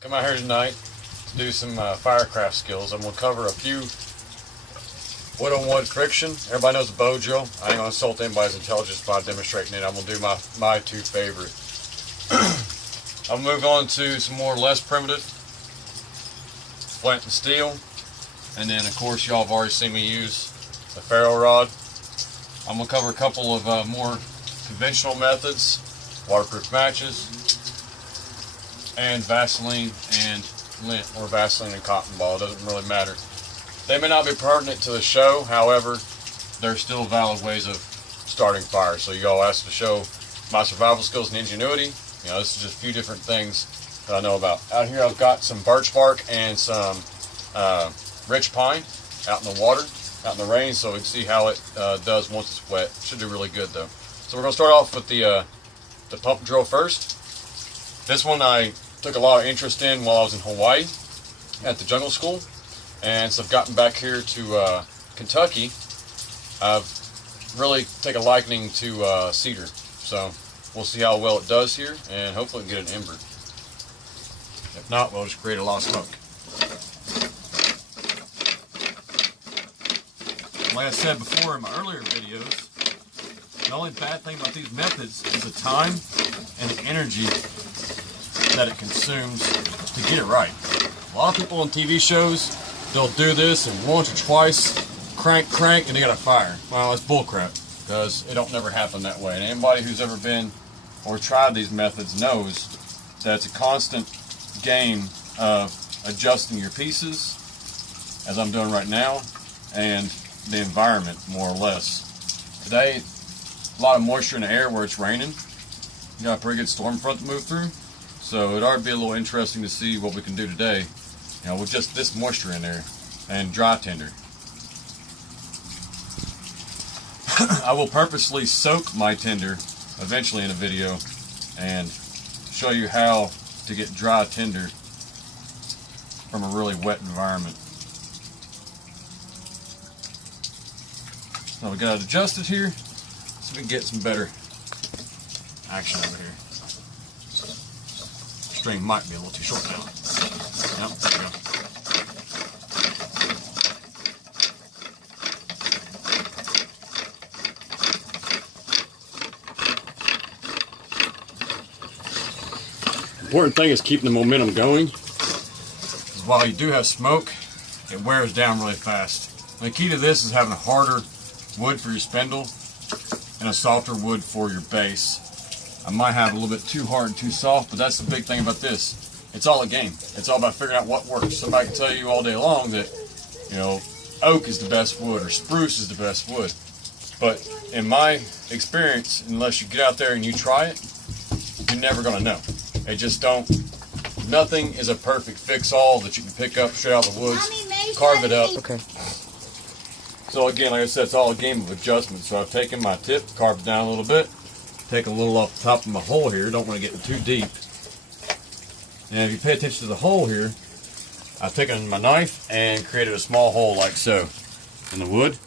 Come out here tonight to do some firecraft skills. I'm going to cover a few wood on wood friction. Everybody knows the bow drill. I ain't going to insult anybody's intelligence by demonstrating it. I'm going to do my two favorite. I'll move on to some more less primitive flint and steel. And then of course y'all have already seen me use the ferro rod. I'm going to cover a couple of more conventional methods, waterproof matches, and Vaseline and lint, or Vaseline and cotton ball. It doesn't really matter. They may not be pertinent to the show, however, they're still valid ways of starting fire. So you all asked to show my survival skills and ingenuity. You know, this is just a few different things that I know about. Out here I've got some birch bark and some rich pine out in the water, out in the rain, so we can see how it does once it's wet. Should do really good though. So we're going to start off with the pump drill first. This one I took a lot of interest in while I was in Hawaii at the jungle school, and so I've gotten back here to Kentucky. I've really taken a liking to cedar, so we'll see how well it does here, and hopefully get an ember. If not, we'll just create a lot of smoke. Like I said before in my earlier videos, the only bad thing about these methods is the time and the energy that it consumes to get it right. A lot of people on TV shows, they'll do this and once or twice, crank, and they got a fire. Well, it's bullcrap, because it don't never happen that way. And anybody who's ever been or tried these methods knows that it's a constant game of adjusting your pieces, as I'm doing right now, and the environment, more or less. Today, a lot of moisture in the air where it's raining. You got a pretty good storm front to move through, so it ought to be a little interesting to see what we can do today, you know, with just this moisture in there and dry tinder. I will purposely soak my tinder eventually in a video and show you how to get dry tinder from a really wet environment. So we got it adjusted here so we can get some better action over here. String might be a little too short now. Yep, there we go. Important thing is keeping the momentum going. Because while you do have smoke, it wears down really fast. And the key to this is having a harder wood for your spindle and a softer wood for your base. I might have a little bit too hard and too soft, but that's the big thing about this. It's all a game. It's all about figuring out what works. Somebody can tell you all day long that, you know, oak is the best wood or spruce is the best wood. But in my experience, unless you get out there and you try it, you're never going to know. It just don't, nothing is a perfect fix-all that you can pick up straight out of the woods, carve it up. Okay. So again, like I said, it's all a game of adjustment. So I've taken my tip, carved it down a little bit, taken a little off the top of my hole here, don't want to get too deep. And if you pay attention to the hole here, I've taken my knife and created a small hole like so in the wood,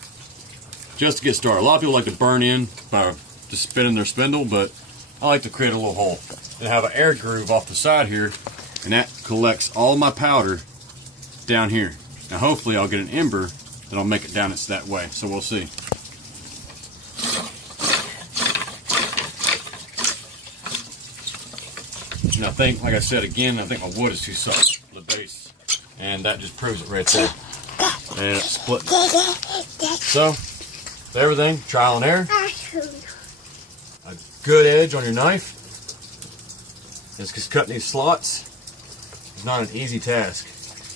just to get started. A lot of people like to burn in by just spinning their spindle, but I like to create a little hole. And have an air groove off the side here, and that collects all my powder down here. Now hopefully I'll get an ember that'll make it down that way, so we'll see. And I think, like I said again, I think my wood is too soft for the base, and that just proves it right there. And it's split. So, everything, trial and error. A good edge on your knife. It's because cutting these slots is not an easy task.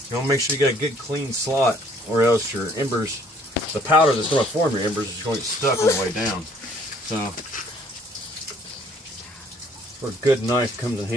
You want to make sure you get a good clean slot, or else your embers, the powder that's going to form your embers, is going to get stuck all the way down. So, where a good knife comes in handy.